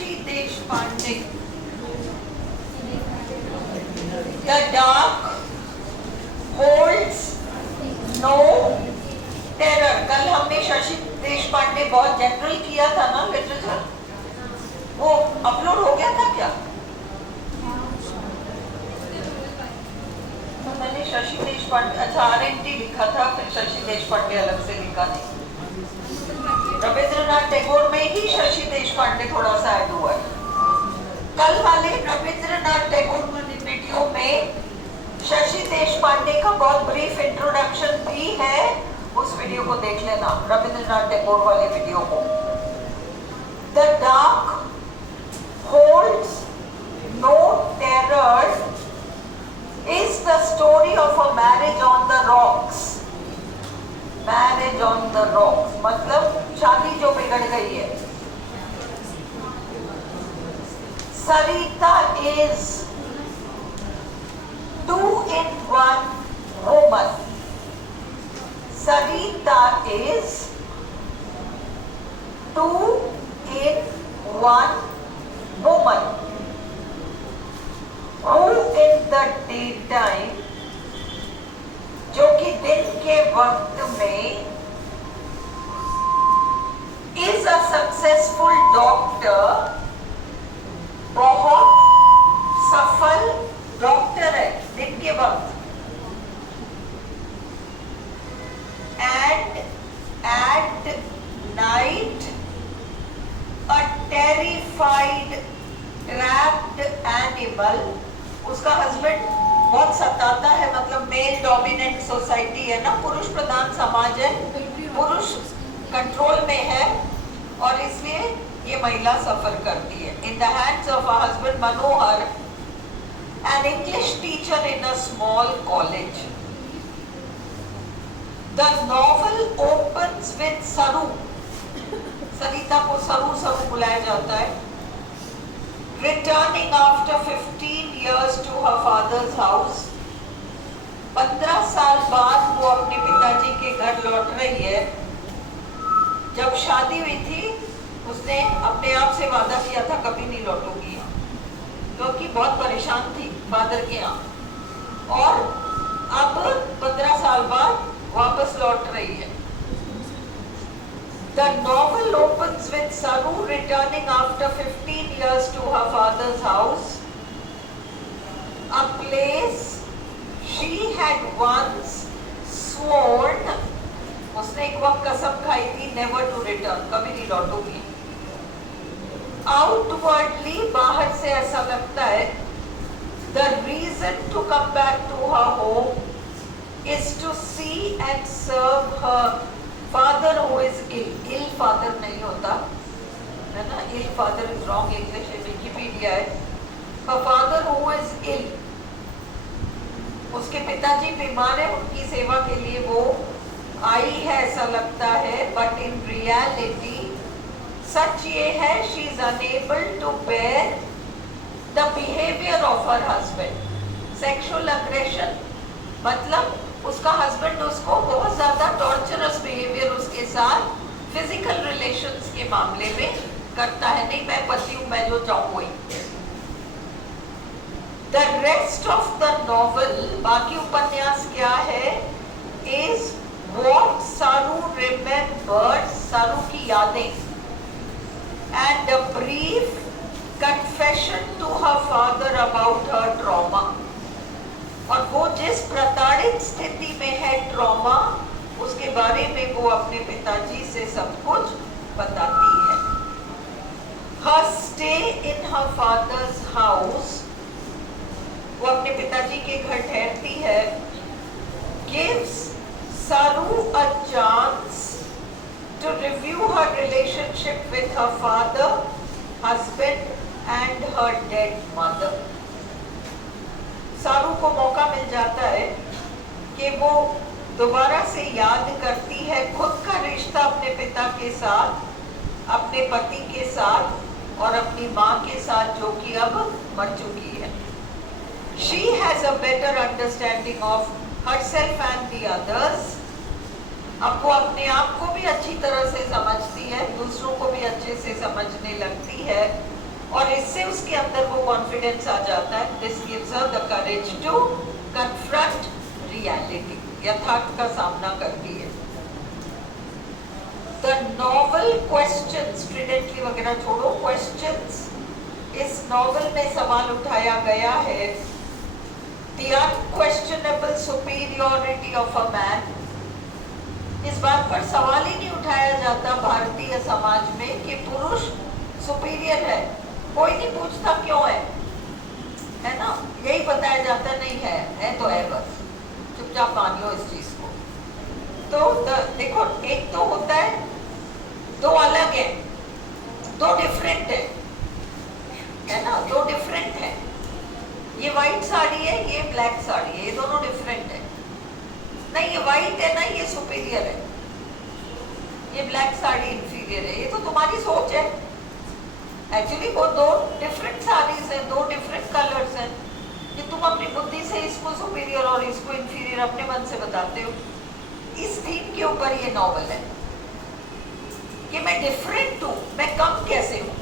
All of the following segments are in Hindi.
Shashi Deshpande, the dark holds no terror. कल हमने शशि देशपांडे बहुत जनरल किया था ना लिटरेचर, वो अपलोड हो गया था क्या? तो मैंने शशि देशपांडे, अच्छा RNT लिखा था, फिर शशि देशपांडे अलग से लिखा नहीं। रविंद्रनाथ टैगोर में ही शशि देशपांडे थोड़ा सा ऐड हुआ है। कल वाले रविंद्रनाथ टैगोर वाले वीडियो में शशि देशपांडे का बहुत ब्रीफ इंट्रोडक्शन भी है, उस वीडियो को देख लेना, रविंद्रनाथ टैगोर वाले वीडियो को। The dark holds no terror is the story of a marriage on the rocks. Marriage on the rocks मतलब शादी जो बिगड़ गई है। Sarita is 2-in-1 woman. Sarita is 2-in-1 woman who in the daytime, जो कि दिन के वक्त में, is a successful doctor, बहुत सफल डॉक्टर है दिन के वक्त, and at night a terrified trapped animal, उसका हस्बैंड बहुत सताता है, मतलब मेल डोमिनेंट सोसाइटी है ना, पुरुष प्रधान समाज है, पुरुष कंट्रोल में है और इसलिए ये महिला सफर करती है। In the hands of a husband Manohar, an English teacher in a small college. The novel opens with सरू, सरिता को सरू सरू बुलाया जाता है, returning after 15 years to her father's house. 15 साल बाद वो अपने पिताजी के घर लौट रही है। जब शादी हुई थी उसने अपने आप से वादा किया था कभी नहीं लौटूंगी, क्योंकि बहुत परेशान थी फादर के यहाँ, और अब 15 साल बाद वापस लौट रही है। The novel opens with Saru returning after 15 years to her father's house, a place she had once sworn, उसने एक वक्त कसम खाई थी never to return, कभी नहीं लौटूंगी। Outwardly, बाहर से ऐसा लगता है the reason to come back to her home is to see and serve her father who is ill. Ill father नहीं होता है ना, ill father is wrong English, Wikipedia है। Her father who is ill, उसके पिताजी बीमार है, उनकी सेवा के लिए वो आई है ऐसा लगता है, but in reality सच ये है she is unable to bear the behavior of her husband. Sexual aggression मतलब उसका हस्बैंड उसको बहुत ज्यादा टॉर्चरस बिहेवियर उसके साथ फिजिकल रिलेशंस के मामले में करता है। नहीं मैं पति हूं, मैं जो चाहूं वही। The rest of the novel, बाकी उपन्यास क्या है, इज व्हाट सारू रिमेम्बर्स, सारू की यादें, and a brief confession to her father about her trauma, और वो जिस प्रताड़ित स्थिति में है ट्रॉमा, उसके बारे में वो अपने पिताजी से सब कुछ बताती है। Her stay in her father's house, वो अपने पिताजी के घर ठहरती है, gives Saru a chance to review her relationship with her father, husband and her dead mother. सारू को मौका मिल जाता है कि वो दोबारा से याद करती है खुद का रिश्ता अपने पिता के साथ, अपने पति के साथ और अपनी माँ के साथ, जो कि अब मर चुकी है। She has a better understanding of herself and the others. अब वो अपने आप को भी अच्छी तरह से समझती है, दूसरों को भी अच्छे से समझने लगती है, उसके अंदर वो कॉन्फिडेंस आ जाता है. This gives her the courage to confront reality, यथार्थ का सामना करती है. द नॉवल क्वेश्चंस, ट्रिडेंटली वगैरह छोड़ो, क्वेश्चंस इस नॉवल में सवाल उठाया गया है. The unquestionable superiority of a man. इस बात पर सवाल ही नहीं उठाया जाता भारतीय समाज में कि पुरुष सुपीरियर है. कोई नहीं पूछता क्यों है ना. यही बताया जाता नहीं है तो है, बस चुपचाप मान लो इस चीज को. तो देखो, एक तो होता है दो अलग है, दो डिफरेंट है ना, दो डिफरेंट है. ये व्हाइट साड़ी है, ये ब्लैक साड़ी है, ये दोनों डिफरेंट है. नहीं, ये व्हाइट है ना, ये सुपीरियर है, ये ब्लैक साड़ी इंफीरियर है. ये तो तुम्हारी सोच है. एक्चुअली वो दो डिफरेंट साड़ीज हैं, दो डिफरेंट कलर्स हैं, कि तुम अपनी बुद्धि से इसको सुपीरियर और इसको इंफीरियर अपने मन से बताते हो. इस थीम के ऊपर ये नॉवल है कि मैं डिफरेंट हूं, मैं कम कैसे हूं,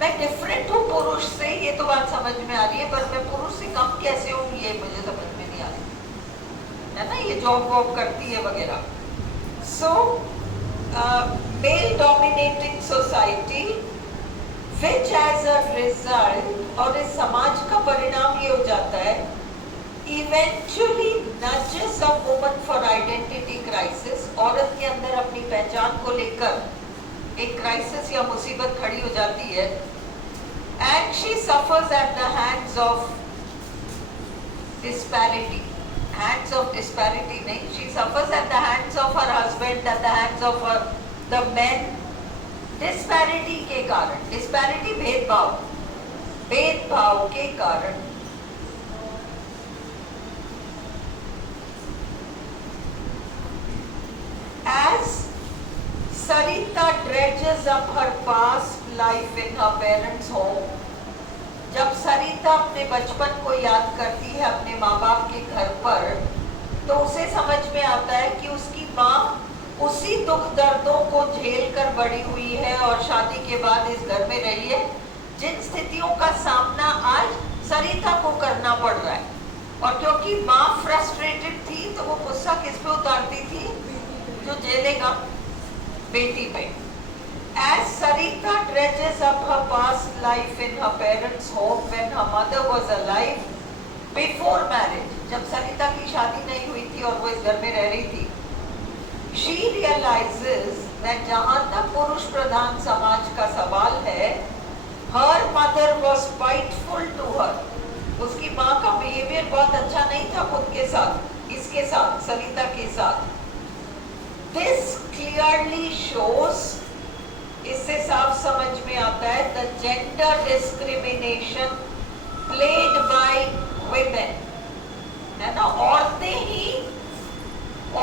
मैं डिफरेंट हूँ पुरुष से. ये तो बात समझ में आ रही है, पर मैं पुरुष से कम कैसे हूँ ये मुझे समझ में नहीं आ रही है ना. ये जॉब वॉब करती है वगैरह. So male dominating society which as a result, और इस समाज का परिणाम ये हो जाता है, eventually nudges a woman for identity crisis. औरत के अंदर अपनी पहचान को लेकर एक क्राइसिस या मुसीबत खड़ी हो जाती है. And she suffers at the hands of disparity. Hands of disparity नहीं, she suffers at the hands of her husband, at the hands of the men. Disparity के कारण, डिस्पैरिटी भेदभाव, भेदभाव के कारण as Sarita dredges up her past life in her parents' home. जब सरिता अपने बचपन को याद करती है अपने माँ बाप के घर पर, तो उसे समझ में आता है कि उसकी माँ उसी दुख दर्दों को झेल कर बड़ी हुई है और शादी के बाद इस घर में रही है, जिन स्थितियों का सामना आज सरिता को करना पड़ रहा है. और क्योंकि माँ फ्रस्ट्रेटेड थी तो वो गुस्सा किस पे उतारती थी, जो झेलेगा, बेटी पे. As Sarita dredges up her past life in her parents' home when her mother was alive, before marriage, जब सरिता की शादी नहीं हुई थी और वो इस घर में रह रही थी, she realizes that जहाँ तक पुरुष प्रधान समाज का सवाल है, her mother was spiteful to her. उसकी माँ का बिहेवियर बहुत अच्छा नहीं था खुद के साथ, इसके साथ, सरिता के साथ. This clearly shows, इससे साफ समझ में आता है, the gender discrimination played by women. है ना, औरतें ही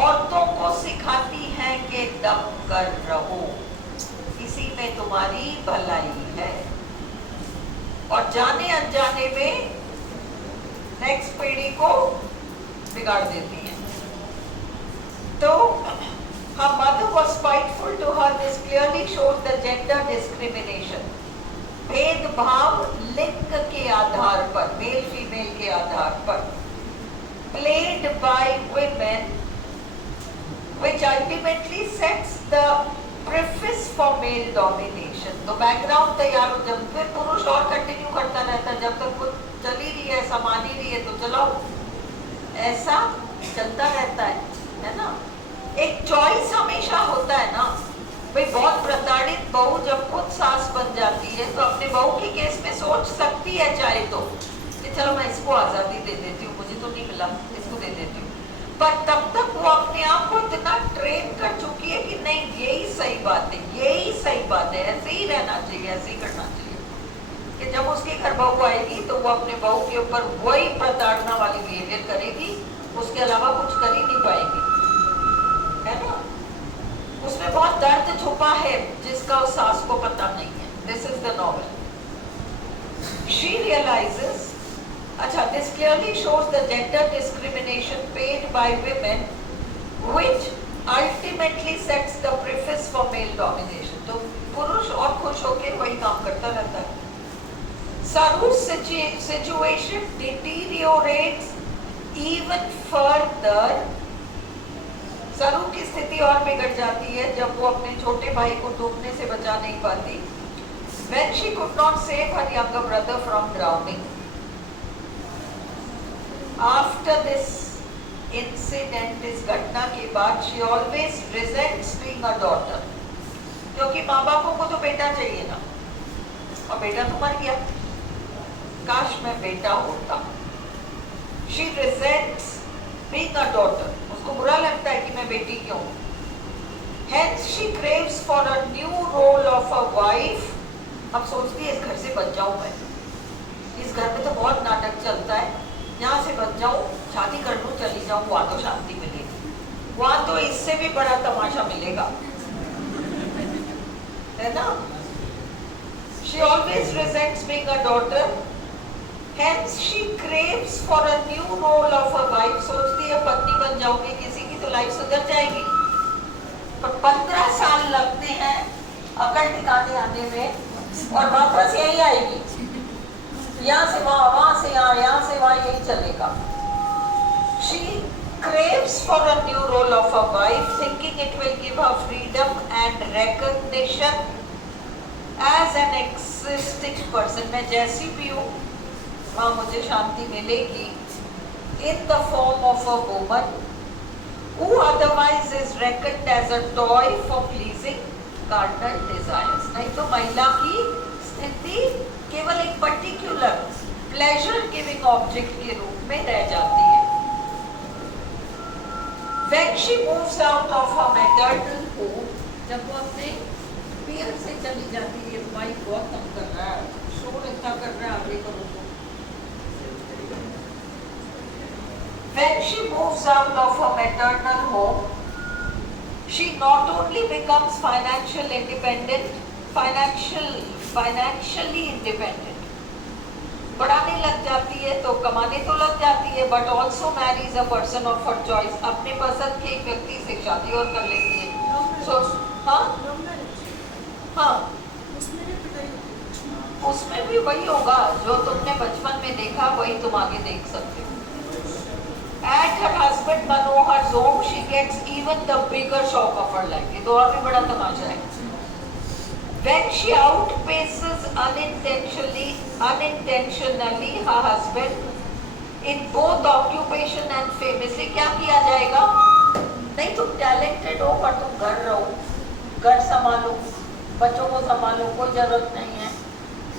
औरतों को सिखाती हैं कि दम कर रहो, इसी में तुम्हारी भलाई है, और जाने अनजाने में नेक्स्ट पीढ़ी को बिगाड़ देती हैं. तो her mother was spiteful to her. This clearly shows the gender discrimination. भेदभाव लिंग के आधार पर, मेल फीमेल के आधार पर, played by women, which ultimately sets the preface for male domination. तो बैकग्राउंड तैयार हो, जब फिर पुरुष और कंटिन्यू करता रहता है, जब तक कुछ चल ही रही है, सामान ही रही है तो चलाओ, ऐसा चलता रहता है ना. एक चॉइस हमेशा होता है ना भाई. बहुत प्रताड़ित बहू जब खुद सास बन जाती है तो अपने बहू के केस में सोच सकती है चाहे तो कि चलो मैं इसको आजादी दे देती हूँ, मुझे तो नहीं मिला, इसको दे देती हूँ. पर तब तक वो अपने आप को इतना ट्रेन कर चुकी है कि नहीं, यही सही बात है, यही सही बात है, ऐसे ही रहना चाहिए, ऐसे ही करना चाहिए. कि जब उसके घर बहू आएगी तो वो अपने बहू के ऊपर वही प्रताड़ना वाली बिहेवियर करेगी, उसके अलावा कुछ कर ही नहीं पाएगी, है ना. उसमें बहुत दर्द छुपा है जिसका उस सास को पता नहीं है. This is the novel. She realises, अच्छा, this clearly shows the gender discrimination paid by women which ultimately sets the preface for male domination. तो पुरुष और खुश होकर वही काम करता रहता है. Saru's situation deteriorates even further. सरू की स्थिति और बिगड़ जाती है जब वो अपने छोटे भाई को डूबने से बचा नहीं पाती. When she could not save her younger brother from drowning. After this incident, इस घटना के बाद, she always resents being a daughter. क्योंकि माँ बापों को तो बेटा चाहिए ना, और बेटा तो मर गया. काश मैं बेटा होता. She resents being a daughter. उसको बुरा लगता है कि मैं बेटी क्यों. Hence she craves for a new role of a wife. अब सोचती है इस घर से बच जाऊं मैं. इस घर में तो बहुत नाटक चलता है. यहाँ से बच जाऊं, शादी कर लूं, चली जाऊं, वहां तो शांति मिलेगी. वहां तो इससे भी बड़ा तमाशा मिलेगा, है ना. She always resents being a daughter. Hence she craves for a new role of a wife. सोचती है पत्नी बन जाऊंगी किसी की तो लाइफ सुधर जाएगी. पर 15 साल लगते हैं अकल ठिकाने आने में और वापस यही आएगी. यहाँ से वहाँ, वहाँ से यहाँ से वहाँ, यही चलेगा. She craves for a new role of a wife, thinking it will give her freedom and recognition as an existing person. मैं जैसी भी हूँ वहाँ मुझे शांति मिलेगी. In the form of a woman who otherwise is reckoned as a toy for pleasing carnal desires. नहीं तो महिला की स्थिति केवल एक पर्टिकुलर प्लेजर गिविंग ऑब्जेक्ट के रूप में रह जाती है. When she moves out of her maternal home, जब वो अपने पीर से चली जाती है. भाई बहुत तंग कर रहा है, शोर इतना कर रहा है, आगे करो. When she moves out of her maternal home, she not only becomes financially independent, पढ़ाने लग जाती है तो कमाने तो लग जाती है, but also marries a person of her choice. अपने पसंद के एक व्यक्ति से शादी और कर लेती है. So, हाँ, उसमें भी वही होगा जो तुमने बचपन में देखा, वही तुम आगे देख सकते हो. At her husband Manohar's home, she gets even the bigger shock of her life. ये तो और भी बड़ा तमाशा है. When she outpaces unintentionally her husband in both occupation and fame. इससे क्या किया जाएगा? नहीं तुम टैलेंटेड हो पर तुम घर रहो, घर संभालो, बच्चों को संभालो, कोई जरूरत नहीं है.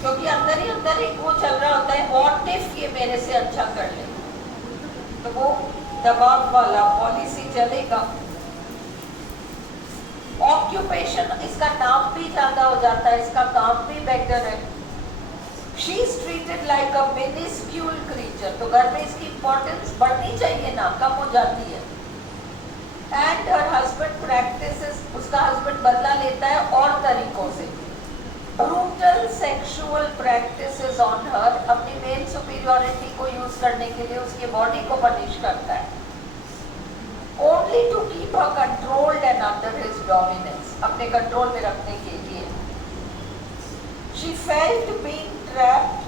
क्योंकि अंदर ही अंदर एक वो चल रहा होता है, व्हाट इफ ये मेरे से अच्छा कर ले. तो वो दबाव वाला पॉलिसी चलेगा. ऑक्यूपेशन, इसका नाम भी ज्यादा हो जाता है, इसका काम भी बेटर है. She is treated like a minuscule creature. तो घर में इसकी इंपॉर्टेंस बढ़नी चाहिए ना, कम हो जाती है. एंड हर हस्बैंड प्रैक्टिसेस, उसका हस्बैंड बदला लेता है और तरीकों से. Brutal sexual practices on her, अपनी मेल सुपीरियरिटी को यूज करने के लिए उसकी बॉडी को पनिश करता है. Only to keep her controlled and under his dominance, अपने कंट्रोल में रखने के लिए. She felt being trapped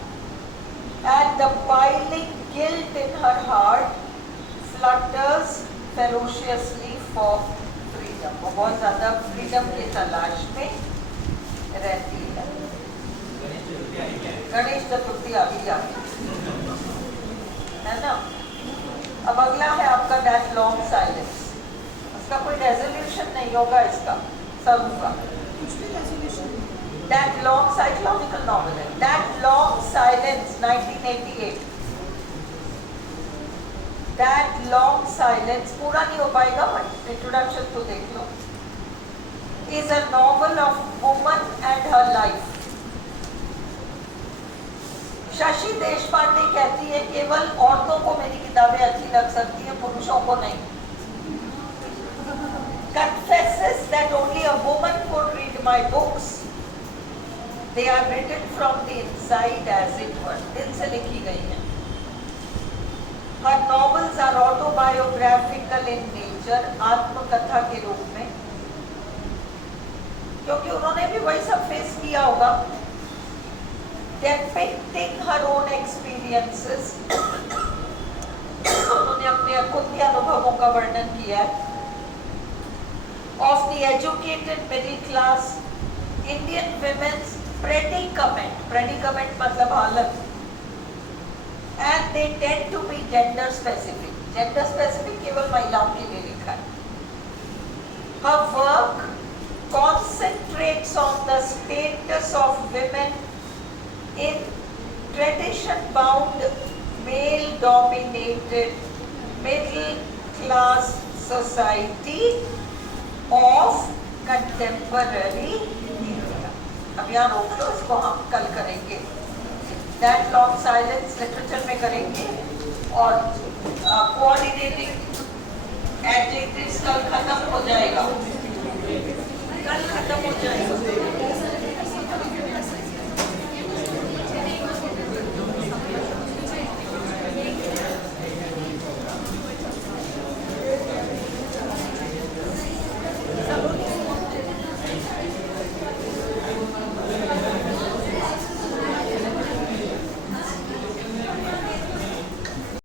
and the piling guilt in her heart flutters ferociously for freedom. वो बहुत ज़्यादा freedom की तलाश में रहती है. गणेश चतुर्थी अभी आ गई है ना. अब अगला है आपका दैट लॉन्ग साइलेंस. इसका कोई रेजोल्यूशन नहीं होगा इसका सब का. दैट लॉन्ग साइकोलॉजिकल नॉवेल है. That long silence 1988. That long silence पूरा नहीं हो पाएगा बट इंट्रोडक्शन तो देख लो. Is a novel of woman and her life. Shashi Deshpande कहती है केवल औरतों को मेरी किताबें अच्छी लग सकती हैं, पुरुषों को नहीं. Confesses that only a woman could read my books. They are written from the inside as it were. दिल से लिखी गई हैं. Her novels are autobiographical in nature, आत्मकथा के रूप में, क्योंकि उन्होंने भी वही सब फेस किया होगा. depicting her own experiences. उन्होंने अपने खुद के अनुभवों का वर्णन किया है. Of the educated middle class Indian women's predicament. Predicament मतलब हालत. And they tend to be gender specific. Gender specific केवल महिलाओं के लिए लिखा है. Her work concentrates on the status of women in tradition-bound, male-dominated, middle-class society of contemporary India. अब यहाँ रोक लो, इसको हम कल करेंगे. That long silence literature में करेंगे और coordinating adjectives कल खत्म हो जाएगा. कल खत्म हो जाएगा.